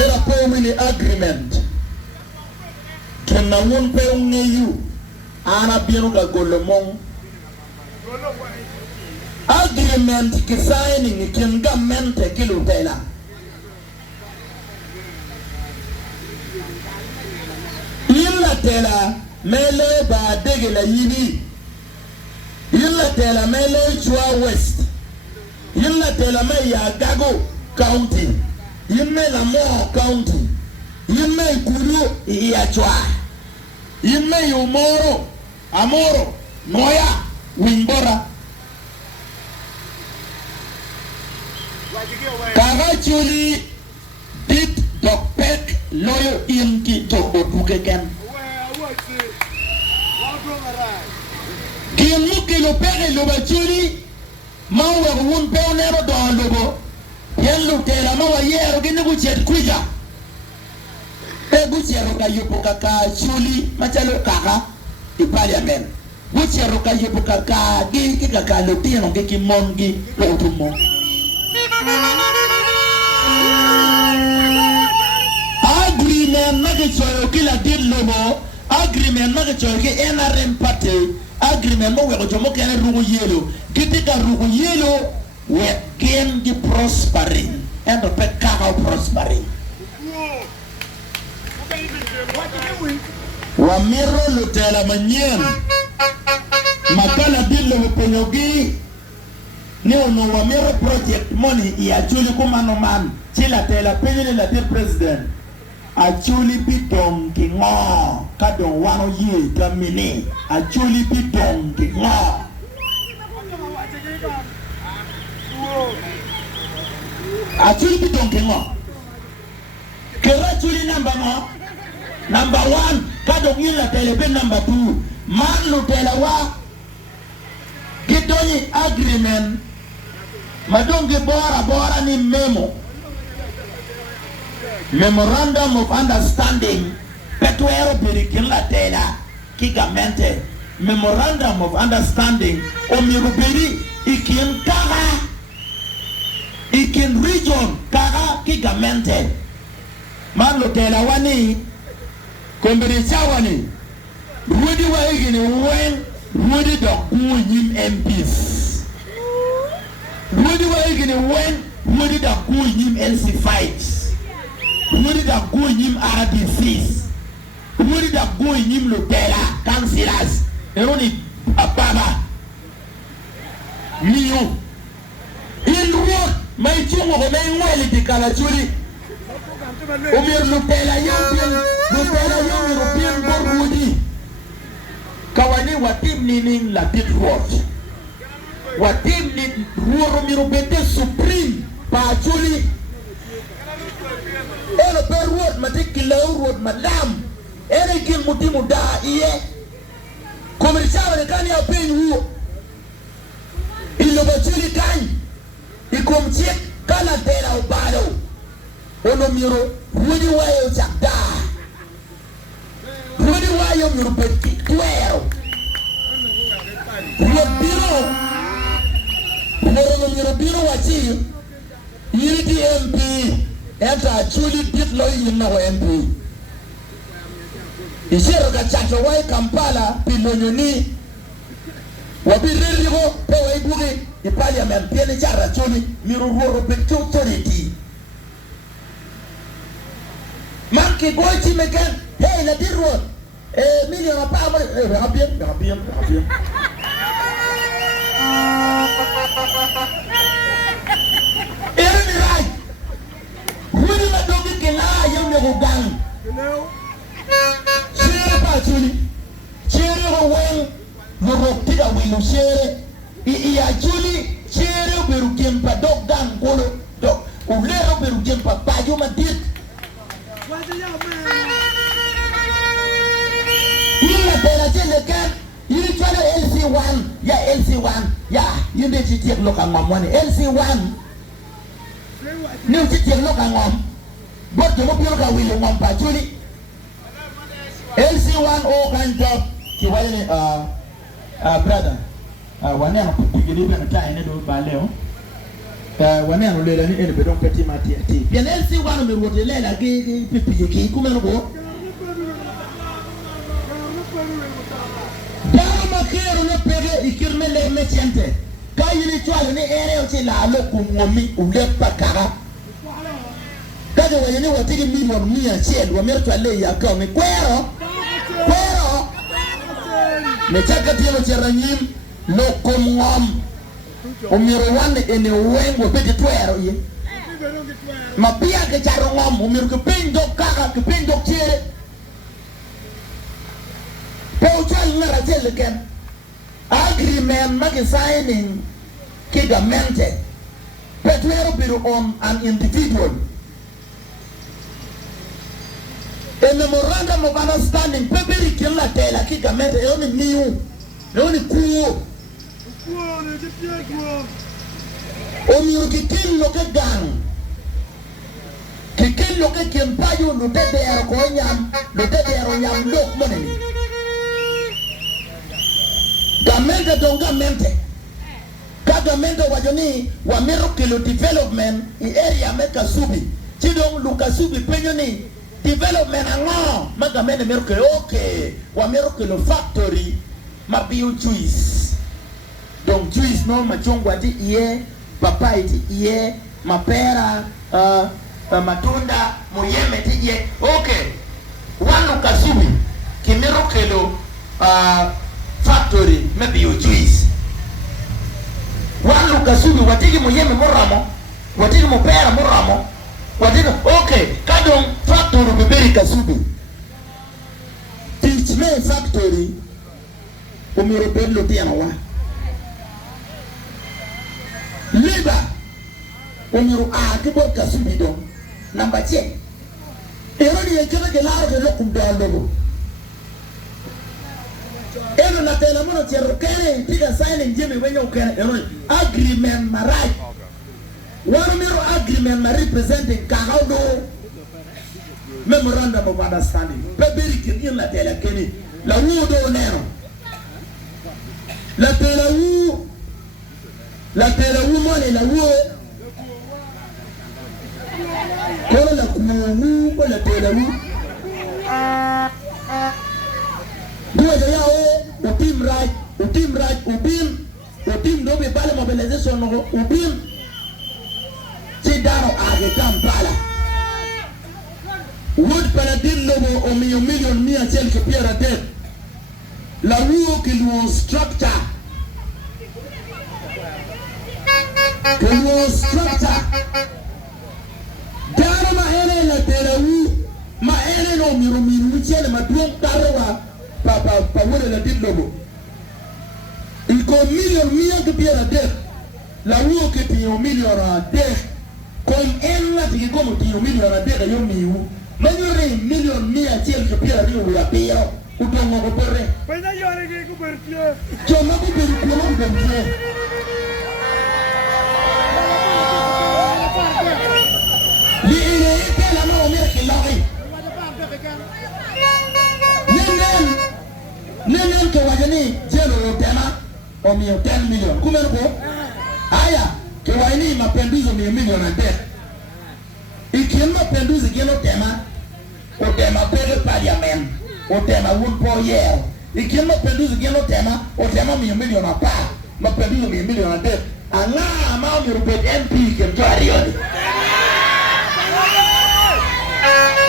Adera po mini agreement. Kena won pe ungeyu. Ana bienu ka golomong. Agreement ki signing kin gamente kilu tela. Illa tela mele ba degela yini. Illa tela mele Chua West. Illa tela me ya Gago County. Illa la Mo County. Illa Kuru ya Chua. Illa Umoro, Amoro, Noya, Wimbora. Kaga Chuli did Dokpek loyo inki Tobo Bukeken. Kimu kilo pere loba Chuli mawa wun peonero don lobo. Yellu tela mawa yero gini buchet kuja. Pe buchero ka yupuka ka Chuli machalo kaka di parliament. Buchero ka yupuka ka gi kaka lotino ki mongi lotumo. Agreement nagachoyo kila deal lobo. Agreement nagachoyo ki NRM party. Agreement mo weko jomo kene rugu yelo. Kitika rugu yelo we gain the prospering and the pekao prospering. Wamiro lutela manyen. Makala deal lobo penyogi. Ni ono wamiro project money ya chuli kumano man. Chila tela penye la deal president. Actually be donkey ngo kadon wano ye kamini actually be donkey ngo actually be donkey ngo kera actually number 1 kadon yila telebe number 2 man lutela wa gidoni agreement madonge bora ni memo Memorandum of Understanding Petuero Birikila Tela Kigamente Memorandum of Understanding Omirubiri Ikin Kara Ikin Region Kara Kigamente Manlo Tela Wani Kumbiri Chawani Rudy Waigini Wen Rudy Dakunyim MPs Rudy Waigini Wen Rudy Dakunyim LC5s Wuri da go him RDCs. Wuri da go him Lutela councillors. Eroni Ababa. Miyo. Il road my chungo ko may ngweli di kalachuri. Umir Lutela yung European Borgudi. Kawani watim nining latit road. Watim ni ruoro mirubete supreme pa chuli. Elo per road matikila road madam ere kin mutimu da iye komercial ne kan ya pen hu ilo bachuli kan ikomchek kala tera ubalo ono miro wudi wayo chakda wudi wayo miro peti twero miro biro wachi yiri MP enta actually did lo yinna wa MP ishero ka chato wa Kampala pilonyoni wabiririgo pe wa ibuge di parliament piene chara choni miruro petu authority manki goiti meken hey la dirro million pa rabien Erni right Wili la dogi kena yam ne go gang. Chere pa chuli. Chere go wen no roktiga wilu chere. Ya chuli chere beru kempa dog gang kolo dog. Ulero beru kempa pajo matit. Ila tela chele kan. Yiri chale LC1 ya LC1 ya yinde chitik loka mamwani LC1 New chitik loka ngam Bot jomo pio ka wili ngam pa chuli LC1 o kan job kiwale brother wane na kupigiri na taa ene do baleo wane no lela ni ene bedon peti mati ati bien elsi wano mi rote lela ki pipi ki kumeno go dama makero no pege ikirme le metiente kayini chwale ni ere ochi la lo kumomi ule pakara kaje wayeni watiki milioni 100 wa merto ale ya kwa kwero mechaka tielo cheranyim lo komngom umiro wane ene wengo beti twero ye mapia ke charo ngom umiro ke pendo kaka ke pendo chere pe uchal ngara chele ken agreement make signing kigamente but twero biro on an individual a memorandum of understanding peberi kila tela kigamente eoni miu eoni kuo omiro kikin lo ke gang kikin lo ke kempayo lo te de ko nyam lo te de nyam lo moneni gamente donga mente kagamente wajoni wa miracle development in area meka subi chidong luka subi penyo ni development ango magamene miracle okay wa miracle factory mabiu juice donc juice no machungwa ti iye papai ti iye mapera matunda muyeme ti iye okay wanu kasubi kimirokelo factory mabiu juice wanu kasubi watiki muyeme moramo watiki mupera moramo watiki okay kadong factory beberi kasubi teach me factory umiropelo tiana wa liba umiru kibor kasubi do number 10 ero ni ekele ke laro ke lokum do logo ero na tela mono tiero kene tiga signing jemi wenyo kene ero agreement marai wano miro agreement ma representing kahaudo memorandum of understanding peberi kin la tela kene la wudo nero la tela wu mone la wu kola la kumu kola tela wu duwa ja yao utim raj utim dobe bale mobilization no ubim chidaro age Kampala wood paladin lobo o million mia chel ke piera det la wu ki lu structure daro ma ene la terawu ma ene no miru chele ma duong tarwa pa wole la ditlobo iko million mia ke piera det la wu ke ti million a det kom en la ti ko mo ti million a det yo miu ma nyore million mia chele ke piera ri la piero utongo ko porre pa na yore ke ko pertio choma ko pertio ko pertio li ile tela no miracle lori nenen ke wajani jelo tema o mi 10 million kumeno ko aya ke waini mapenduzo mi million ante ikin mapenduzo gelo tema o tema pele parliament o tema un po yer ikin mapenduzo gelo tema o tema mi million apa mapenduzo mi million ante anga ma mi rupet MP ke to arioni